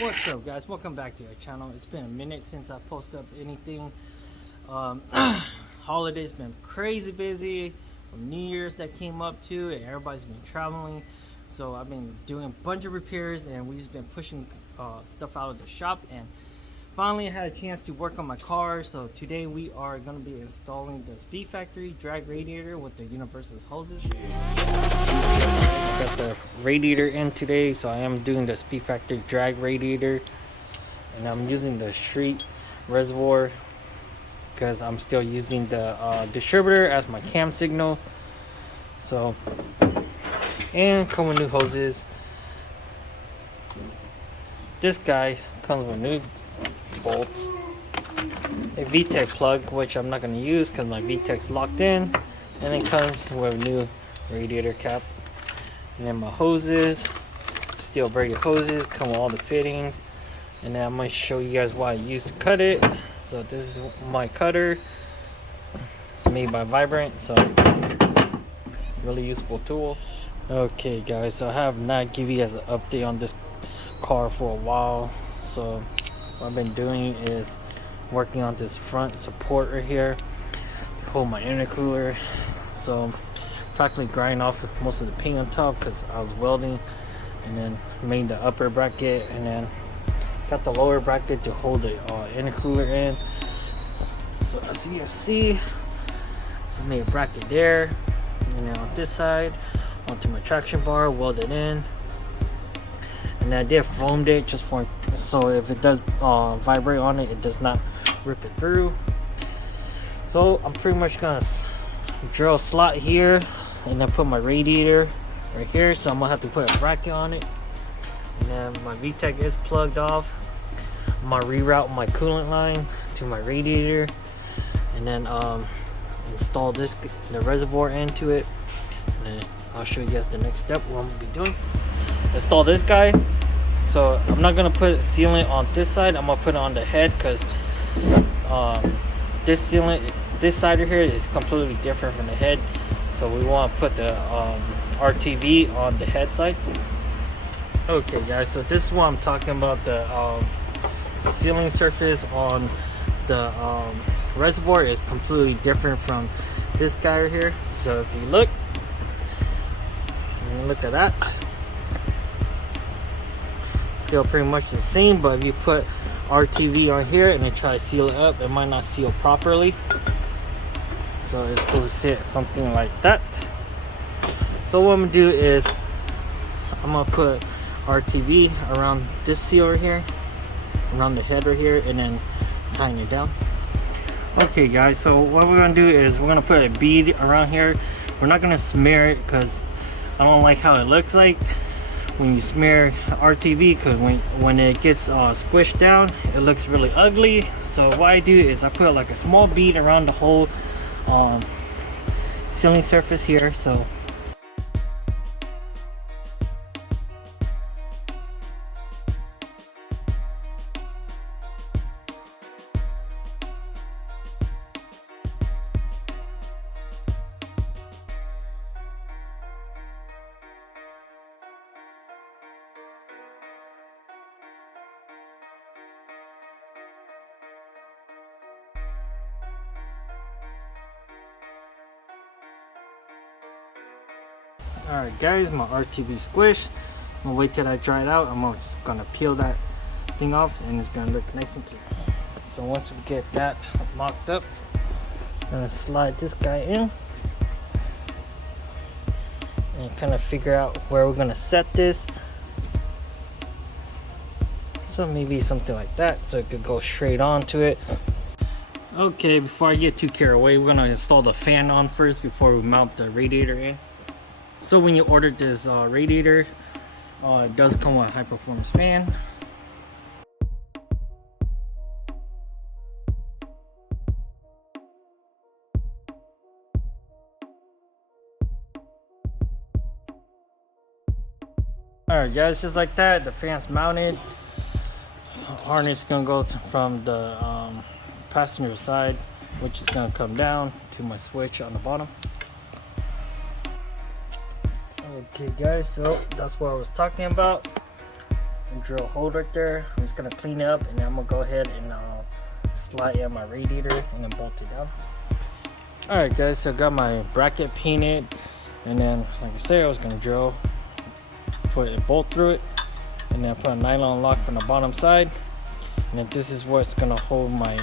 What's up, guys? Welcome back to our channel. It's been a minute since I posted up anything. Holidays been crazy busy. From New Year's that came up too, and everybody's been traveling. So I've been doing a bunch of repairs, and we've just been pushing stuff out of the shop. And finally, I had a chance to work on my car. So today we are going to be installing the Speedfactory drag radiator with the universal hoses. Got the radiator in today, so I am doing the Speedfactory drag radiator, and I'm using the street reservoir because I'm still using the distributor as my cam signal. So, and come with new hoses. This guy comes with new bolts, a VTEC plug, which I'm not going to use because my VTEC's locked in, and it comes with a new radiator cap. And then my hoses, steel braided hoses, come with all the fittings. And then I'm going to show you guys what I used to cut it. So this is my cutter. It's made by Vibrant, so really useful tool. Okay guys, so I have not given you guys an update on this car for a while. So what I've been doing is working on this front support right here to hold my intercooler. So practically grind off most of the paint on top because I was welding, and then made the upper bracket, and then got the lower bracket to hold the intercooler in. So as you can see, just made a bracket there, and then on this side onto my traction bar, welded in, and then I did foamed it just for so if it does vibrate on it, it does not rip it through. So I'm pretty much gonna drill a slot here and then put my radiator right here, so I'm gonna have to put a bracket on it. And then my VTEC is plugged off. I'm gonna reroute my coolant line to my radiator, and then install the reservoir into it, and then I'll show you guys the next step what I'm gonna be doing. Install this guy. So I'm not gonna put sealant on this side, I'm gonna put it on the head because this sealant, this side right here is completely different from the head. So we want to put the RTV on the head side. Okay guys, so this is what I'm talking about. The sealing surface on the reservoir is completely different from this guy right here. So if you look at that, still pretty much the same, but if you put RTV on here and then try to seal it up, it might not seal properly. So it's supposed to sit something like that. So what I'm gonna do is I'm gonna put RTV around this seal right here, around the head right here, and then tying it down. Okay guys, so what we're gonna do is we're gonna put a bead around here. We're not gonna smear it because I don't like how it looks like when you smear RTV, because when it gets squished down, it looks really ugly. So what I do is I put like a small bead around the whole sealing surface here. So alright guys, my RTV squish. I'm gonna wait till I dry it out. I'm just gonna peel that thing off, and it's gonna look nice and clean. So once we get that locked up, I'm gonna slide this guy in and kind of figure out where we're gonna set this. So maybe something like that, so it could go straight onto it. Okay, before I get too carried away, we're gonna install the fan on first before we mount the radiator in. So when you order this radiator, it does come with a high performance fan. Alright guys, just like that, the fan's mounted. Harness is gonna go from the passenger side, which is gonna come down to my switch on the bottom. Okay guys, so that's what I was talking about. drill a hole right there. I'm just gonna clean it up, and then I'm gonna go ahead and slide in my radiator and then bolt it down. Alright guys, so I got my bracket painted, and then like I said, I was gonna put a bolt through it, and then put a nylon lock from the bottom side, and then this is what's gonna hold my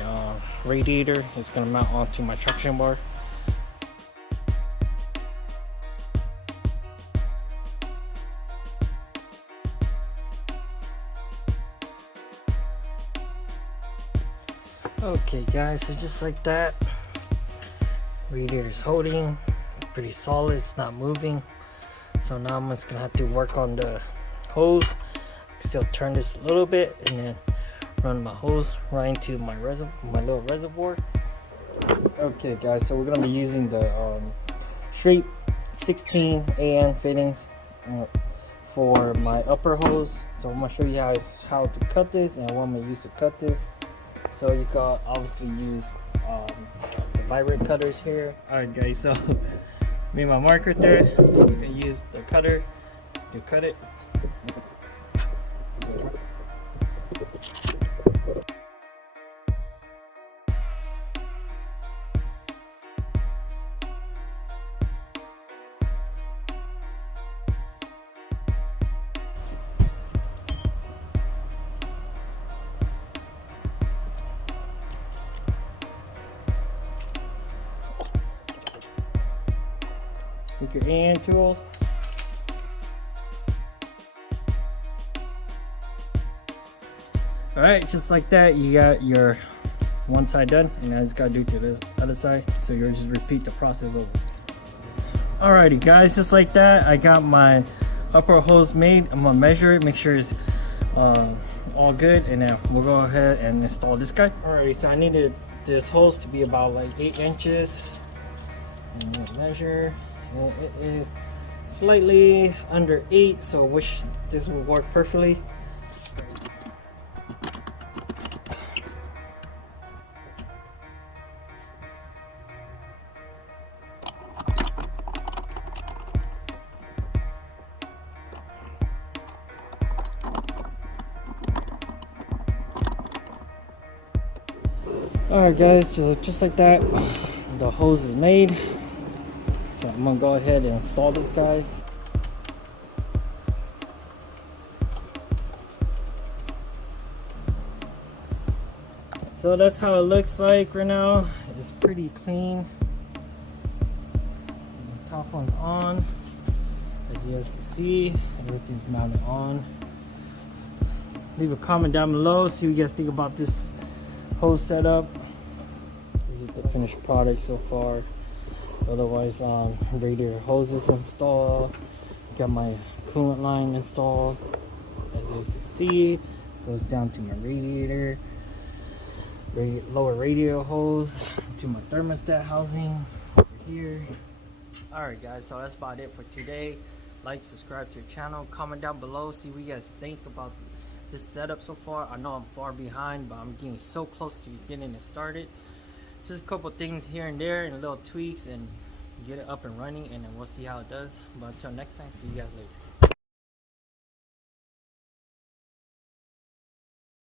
radiator. It's gonna mount onto my traction bar. Okay guys, so just like that, radiator is holding pretty solid, it's not moving. So now I'm just gonna have to work on the hose. I can still turn this a little bit and then run my hose right into my little reservoir. Okay guys, so we're gonna be using the straight 16 AN fittings for my upper hose. So I'm gonna show you guys how to cut this and what I'm gonna use to cut this. So you can obviously use the vibrate cutters here. Alright guys, so made my mark right there. I'm just gonna use the cutter to cut it. Take your hand tools. Alright, just like that, you got your one side done, and I just gotta do it to this other side. So you'll just repeat the process over. Alrighty guys, just like that, I got my upper hose made. I'm gonna measure it, make sure it's all good, and then we'll go ahead and install this guy. Alright, so I needed this hose to be about like 8 inches. And we'll measure. And it is slightly under 8, so I wish this would work perfectly. Alright guys, just like that, the hose is made. So I'm gonna go ahead and install this guy. So that's how it looks like right now. It's pretty clean. The top one's on. As you guys can see, everything's mounted on. Leave a comment down below, see what you guys think about this hose setup. This is the finished product so far. Otherwise, radiator hoses installed. Got my coolant line installed. As you can see, goes down to my radiator. Lower radiator hose to my thermostat housing over here. Alright guys, so that's about it for today. Like, subscribe to the channel, comment down below, see what you guys think about this setup so far. I know I'm far behind, but I'm getting so close to getting it started. Just a couple things here and there and little tweaks, and get it up and running, and then we'll see how it does. But until next time, see you guys later.